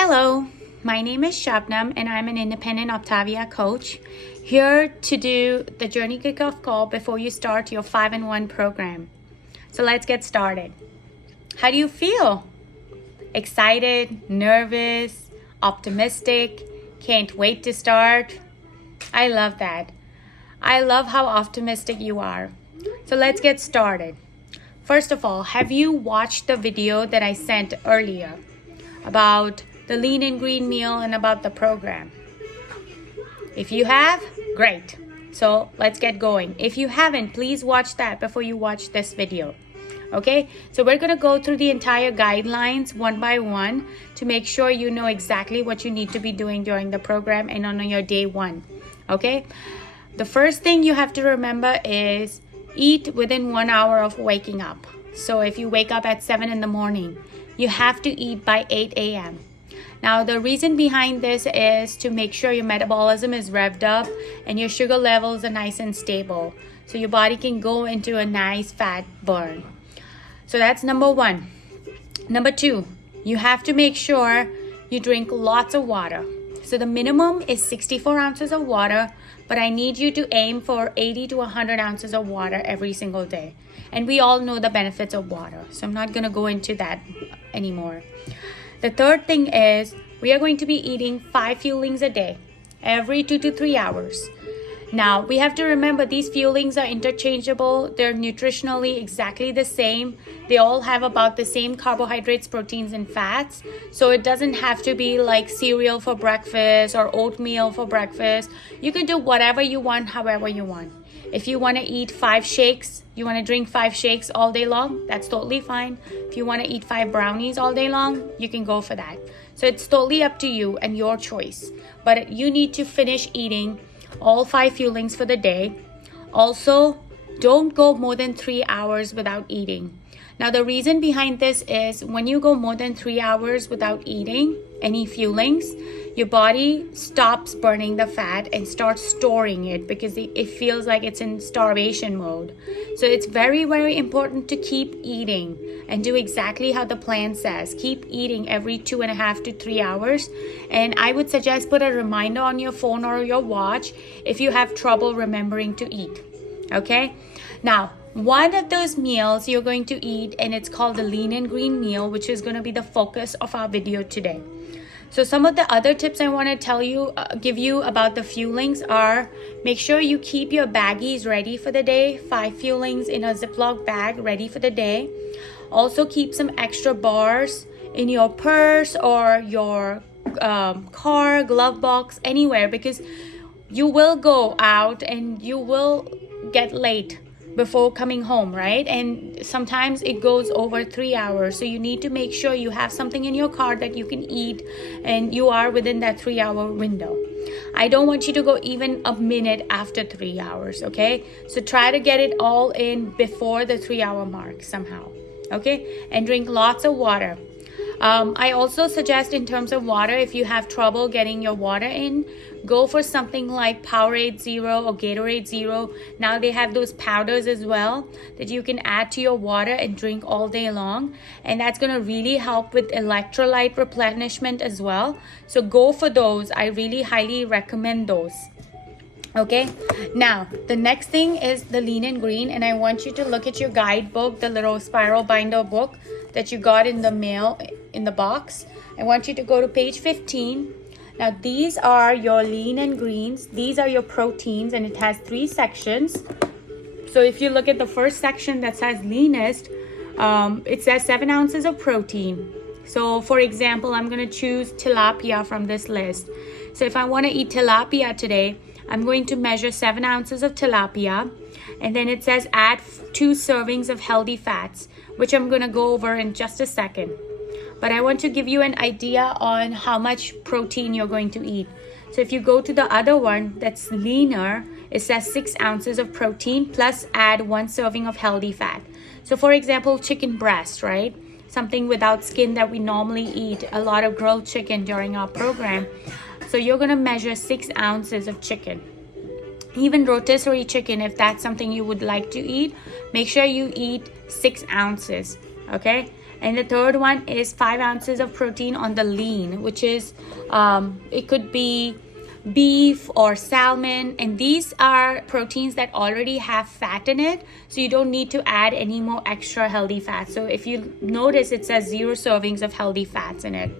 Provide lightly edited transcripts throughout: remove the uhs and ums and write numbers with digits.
Hello, my name is Shabnam and I'm an independent OPTAVIA coach here to do the journey kickoff call before you start your 5-in-1 program. So let's get started. How do you feel? Excited, nervous, optimistic, can't wait to start? I love that. I love how optimistic you are. So let's get started. First of all, have you watched the video that I sent earlier about the lean and green meal and about the program? If you have, great. So let's get going. If you haven't, please watch that before you watch this video. Okay, so we're going to go through the entire guidelines one by one to make sure you know exactly what you need to be doing during the program and on your day one. Okay, the first thing you have to remember is eat within 1 hour of waking up. So if you wake up at 7 in the morning, you have to eat by 8 a.m. Now, the reason behind this is to make sure your metabolism is revved up and your sugar levels are nice and stable, so your body can go into a nice fat burn. So that's number one. Number two, you have to make sure you drink lots of water. So the minimum is 64 ounces of water, but I need you to aim for 80 to 100 ounces of water every single day. And we all know the benefits of water, so I'm not going to go into that anymore. The third thing is we are going to be eating 5 fuelings a day, every 2 to 3 hours. Now, we have to remember these fuelings are interchangeable. They're nutritionally exactly the same. They all have about the same carbohydrates, proteins, and fats. So it doesn't have to be like cereal for breakfast or oatmeal for breakfast. You can do whatever you want, however you want. If you want to eat 5 shakes, you want to drink 5 shakes all day long, that's totally fine. If you want to eat 5 brownies all day long, you can go for that. So it's totally up to you and your choice. But you need to finish eating all 5 fuelings for the day. Also, don't go more than 3 hours without eating. Now, the reason behind this is when you go more than 3 hours without eating any fuelings, your body stops burning the fat and starts storing it because it feels like it's in starvation mode. So it's very, very important to keep eating and do exactly how the plan says. Keep eating every 2.5 to 3 hours. And I would suggest put a reminder on your phone or your watch if you have trouble remembering to eat. Okay? Now, one of those meals you're going to eat, and it's called the lean and green meal, which is going to be the focus of our video today. So some of the other tips I want to give you about the fuelings are make sure you keep your baggies ready for the day, 5 fuelings in a Ziploc bag ready for the day. Also keep some extra bars in your purse or your car, glove box, anywhere, because you will go out and you will get late before coming home, right? And sometimes it goes over 3 hours. So you need to make sure you have something in your car that you can eat and you are within that 3-hour window. I don't want you to go even a minute after 3 hours, okay? So try to get it all in before the 3-hour mark somehow, okay? And drink lots of water. I also suggest in terms of water, if you have trouble getting your water in, go for something like Powerade Zero or Gatorade Zero. Now they have those powders as well that you can add to your water and drink all day long. And that's going to really help with electrolyte replenishment as well. So go for those. I really highly recommend those. Okay, now the next thing is the lean and green, and I want you to look at your guidebook, the little spiral binder book that you got in the mail in the box. I want you to go to page 15. Now these are your lean and greens. These are your proteins, and it has 3 sections. So if you look at the first section that says leanest, it says 7 ounces of protein. So for example, I'm going to choose tilapia from this list. So if I want to eat tilapia today, I'm going to measure 7 ounces of tilapia, and then it says add 2 servings of healthy fats, which I'm going to go over in just a second. But I want to give you an idea on how much protein you're going to eat. So if you go to the other one that's leaner, it says 6 ounces of protein plus add 1 serving of healthy fat. So for example, chicken breast, right? Something without skin that we normally eat, a lot of grilled chicken during our program. So you're going to measure 6 ounces of chicken. Even rotisserie chicken, if that's something you would like to eat, make sure you eat 6 ounces, okay? And the third one is 5 ounces of protein on the lean, which is it could be beef or salmon, and these are proteins that already have fat in it, so you don't need to add any more extra healthy fats. So if you notice, it says 0 servings of healthy fats in it.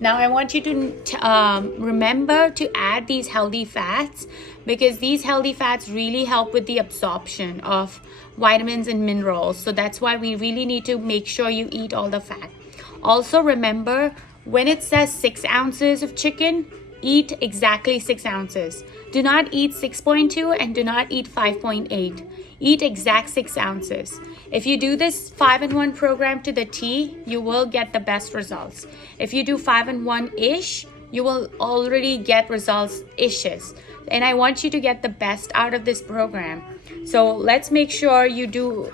Now I want you to remember to add these healthy fats, because these healthy fats really help with the absorption of vitamins and minerals. So that's why we really need to make sure you eat all the fat. Also remember, when it says 6 ounces of chicken, eat exactly 6 ounces. Do not eat 6.2 and do not eat 5.8. Eat exact 6 ounces. If you do this 5-in-1 program to the T, you will get the best results. If you do 5-in-1-ish, you will already get results ishes. And I want you to get the best out of this program. So let's make sure you do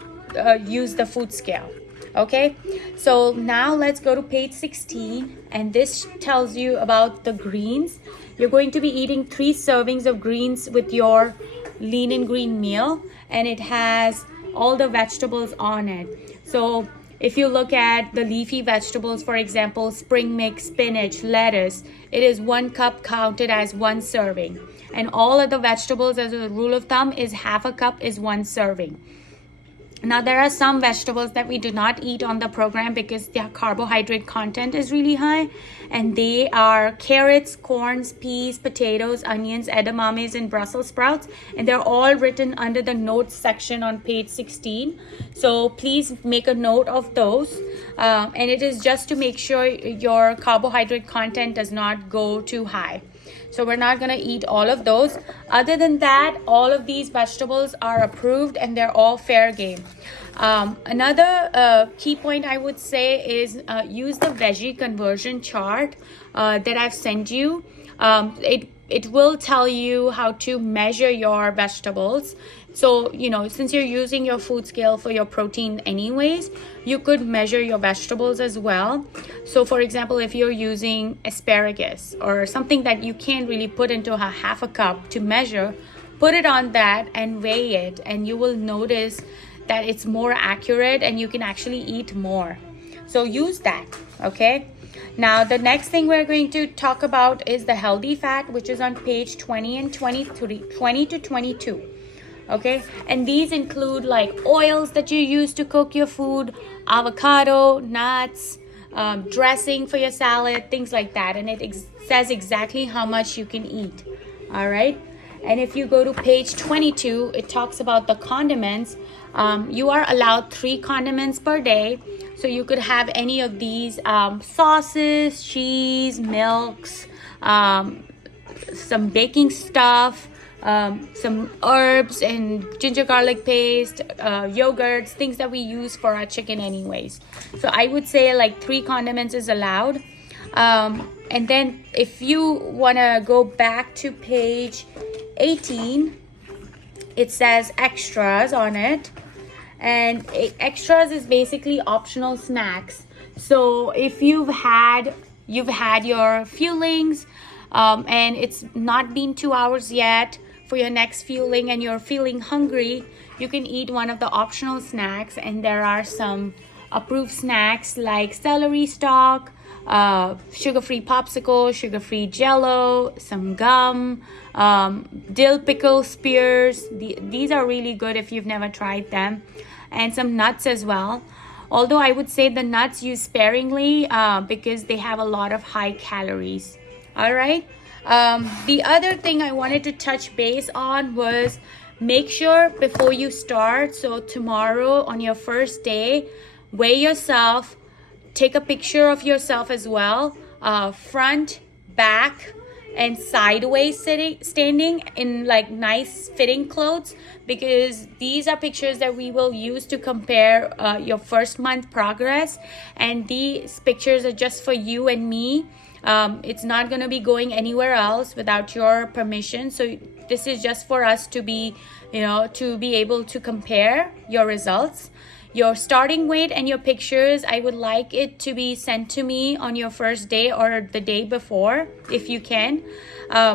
use the food scale. Okay, so now let's go to page 16, and this tells you about the greens. You're going to be eating 3 servings of greens with your lean and green meal, and it has all the vegetables on it. So if you look at the leafy vegetables, for example, spring mix, spinach, lettuce, it is 1 cup counted as 1 serving. And all of the vegetables, as a rule of thumb, is half a cup is 1 serving. Now, there are some vegetables that we do not eat on the program because their carbohydrate content is really high, and they are carrots, corns, peas, potatoes, onions, edamames, and Brussels sprouts, and they're all written under the notes section on page 16. So please make a note of those, and it is just to make sure your carbohydrate content does not go too high. So we're not going to eat all of those. Other than that, all of these vegetables are approved and they're all fair game. Another key point I would say is use the veggie conversion chart that I've sent you. It will tell you how to measure your vegetables. So, since you're using your food scale for your protein anyways, you could measure your vegetables as well. So, for example, if you're using asparagus or something that you can't really put into a half a cup to measure, put it on that and weigh it, and you will notice that it's more accurate and you can actually eat more. So use that, okay? Now, the next thing we're going to talk about is the healthy fat, which is on page 20 and 23, 20 to 22. Okay, and these include like oils that you use to cook your food, avocado, nuts, dressing for your salad, things like that. And it says exactly how much you can eat. All right. And if you go to page 22, it talks about the condiments. You are allowed 3 condiments per day. So you could have any of these sauces, cheese, milks, some baking stuff, some herbs and ginger garlic paste, yogurts, things that we use for our chicken anyways. So I would say like 3 condiments is allowed. And then if you want to go back to page 18, it says extras on it. And extras is basically optional snacks. So if you've had your fuelings, and it's not been 2 hours yet for your next fueling and you're feeling hungry, you can eat one of the optional snacks. And there are some approved snacks like celery stalk, sugar-free popsicle, sugar-free jello, some gum, dill pickle spears. These are really good if you've never tried them. And some nuts as well. Although I would say the nuts use sparingly because they have a lot of high calories. All right. The other thing I wanted to touch base on was make sure before you start, so tomorrow on your first day, weigh yourself, take a picture of yourself as well, front, back, and sideways standing in like nice fitting clothes, because these are pictures that we will use to compare your first month progress, and these pictures are just for you and me. It's not going to be going anywhere else without your permission. So this is just for us to be able to compare your results. Your starting weight and your pictures, I would like it to be sent to me on your first day or the day before, if you can.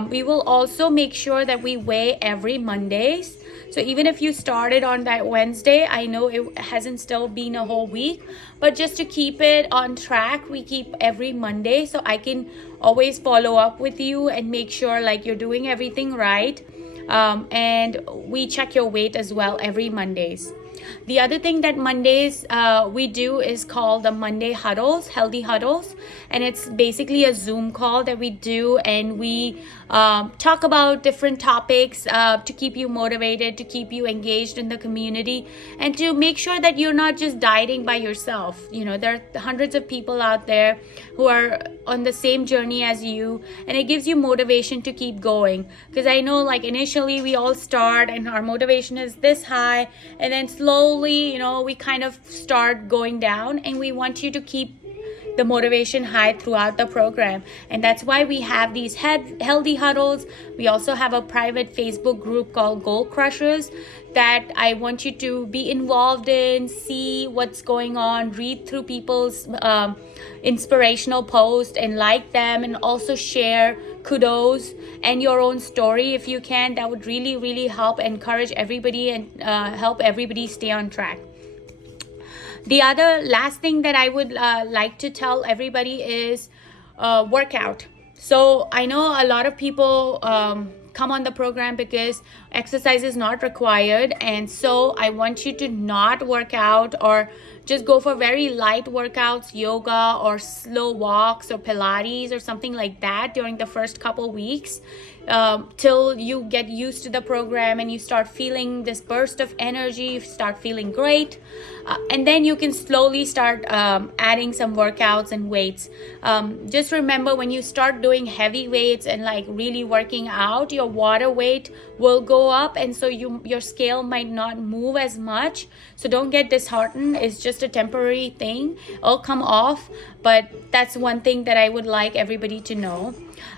We will also make sure that we weigh every Mondays. So even if you started on that Wednesday, I know it hasn't still been a whole week, but just to keep it on track, we keep every Monday so I can always follow up with you and make sure like you're doing everything right. And we check your weight as well every Mondays. The other thing that Mondays we do is called the Monday huddles, healthy huddles, and it's basically a Zoom call that we do, and we talk about different topics to keep you motivated, to keep you engaged in the community, and to make sure that you're not just dieting by yourself. You know, there are hundreds of people out there who are on the same journey as you, and it gives you motivation to keep going. Because I know, like, initially we all start and our motivation is this high, and then slowly, you know, we kind of start going down, and we want you to keep the motivation high throughout the program. And that's why we have these healthy huddles. We also have a private Facebook group called Goal Crushers that I want you to be involved in, see what's going on, read through people's inspirational posts and like them, and also share kudos and your own story if you can. That would really, really help encourage everybody and help everybody stay on track. The other last thing that I would like to tell everybody is workout. So I know a lot of people come on the program because exercise is not required, and so I want you to not work out or just go for very light workouts, yoga or slow walks or Pilates or something like that during the first couple weeks, till you get used to the program and you start feeling this burst of energy, you start feeling great, and then you can slowly start adding some workouts and weights. Just remember, when you start doing heavy weights and like really working out, your water weight will go up, and so your scale might not move as much. So don't get disheartened. It's just a temporary thing. It'll come off, but that's one thing that I would like everybody to know.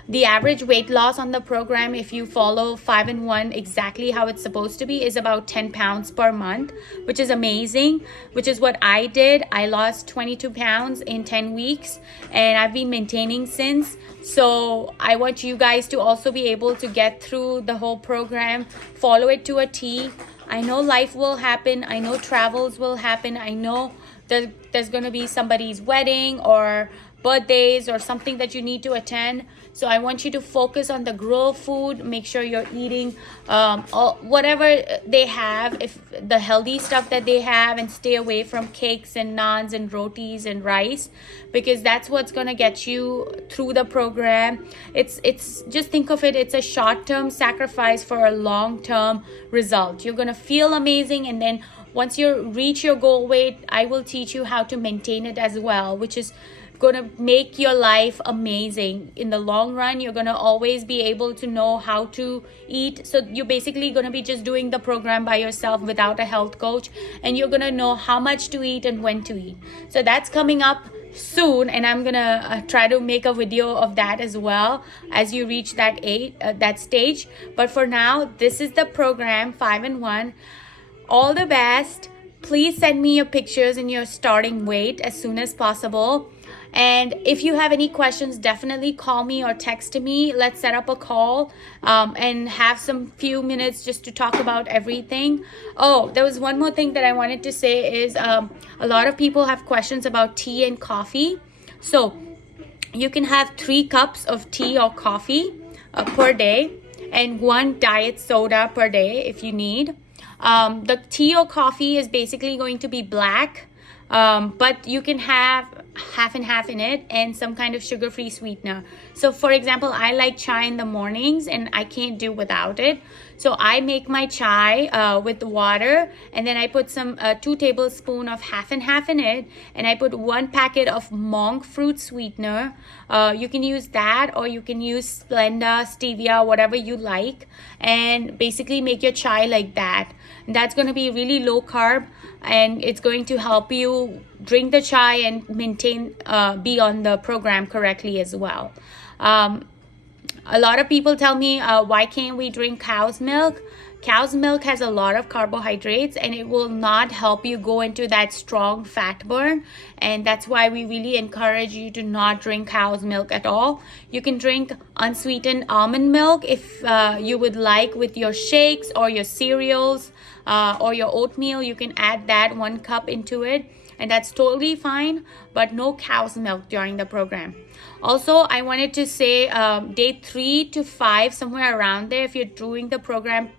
The average weight loss on the program, if you follow 5 and 1 exactly how it's supposed to be, is about 10 pounds per month, which is amazing, which is what I did. I lost 22 pounds in 10 weeks, and I've been maintaining since. So I want you guys to also be able to get through the whole program, follow it to a T. I know life will happen. I know travels will happen. I know there's going to be somebody's wedding or birthdays or something that you need to attend. So I want you to focus on the grill food. Make sure you're eating whatever they have, if the healthy stuff that they have, and stay away from cakes and naans and rotis and rice, because that's what's going to get you through the program. It's just think of it, it's a short-term sacrifice for a long-term result. You're going to feel amazing, and then once you reach your goal weight, I will teach you how to maintain it as well, which is going to make your life amazing. In the long run, you're going to always be able to know how to eat. So you're basically going to be just doing the program by yourself without a health coach, and you're going to know how much to eat and when to eat. So that's coming up soon, and I'm gonna try to make a video of that as well as you reach that stage. But for now, this is the program 5 and 1. All the best. Please send me your pictures and your starting weight as soon as possible. And if you have any questions, definitely call me or text me. Let's set up a call and have some few minutes just to talk about everything. Oh, there was one more thing that I wanted to say is a lot of people have questions about tea and coffee. So you can have 3 cups of tea or coffee per day, and 1 diet soda per day if you need. The tea or coffee is basically going to be black, but you can have half and half in it and some kind of sugar-free sweetener. So for example, I like chai in the mornings and I can't do without it. So I make my chai with water, and then I put some 2 tablespoons of half and half in it, and I put 1 packet of monk fruit sweetener. You can use that, or you can use Splenda, stevia, whatever you like, and basically make your chai like that. And that's going to be really low carb, and it's going to help you drink the chai and maintain be on the program correctly as well. A lot of people tell me, why can't we drink cow's milk? Cow's milk has a lot of carbohydrates and it will not help you go into that strong fat burn, and that's why we really encourage you to not drink cow's milk at all. You can drink unsweetened almond milk if you would like, with your shakes or your cereals or your oatmeal. You can add that 1 cup into it, and that's totally fine, but no cow's milk during the program. Also, I wanted to say day 3 to 5, somewhere around there, if you're doing the program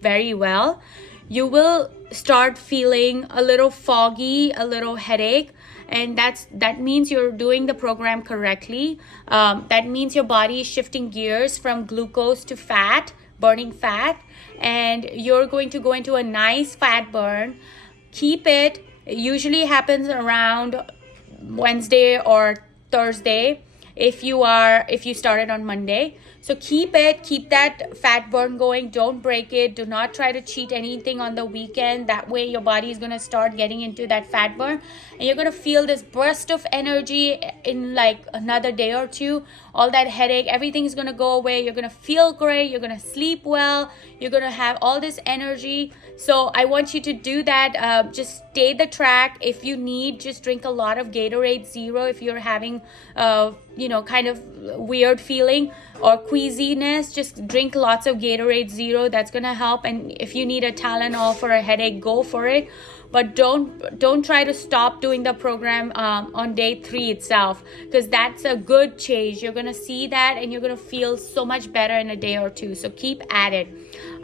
very well, you will start feeling a little foggy, a little headache, and that means you're doing the program correctly. That means your body is shifting gears from glucose to fat, burning fat, and you're going to go into a nice fat burn. Keep it. It usually happens around Wednesday or Thursday if you started on Monday. So keep that fat burn going. Don't break it. Do not try to cheat anything on the weekend. That way your body is going to start getting into that fat burn, and you're going to feel this burst of energy in like another day or two. All that headache, everything is going to go away. You're going to feel great. You're going to sleep well. You're going to have all this energy. So I want you to do that. Just stay the track. If you need, just drink a lot of Gatorade Zero if you're having kind of weird feeling or queasiness. Just drink lots of Gatorade Zero. That's gonna help. And if you need a Tylenol for a headache, go for it. But don't try to stop doing the program on day 3 itself, because that's a good change. You're gonna see that and you're gonna feel so much better in a day or two. So keep at it.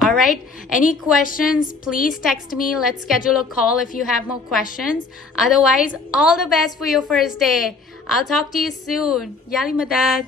All right, any questions, please text me. Let's schedule a call if you have more questions. Otherwise, all the best for your first day. I'll talk to you soon. Yali Madad.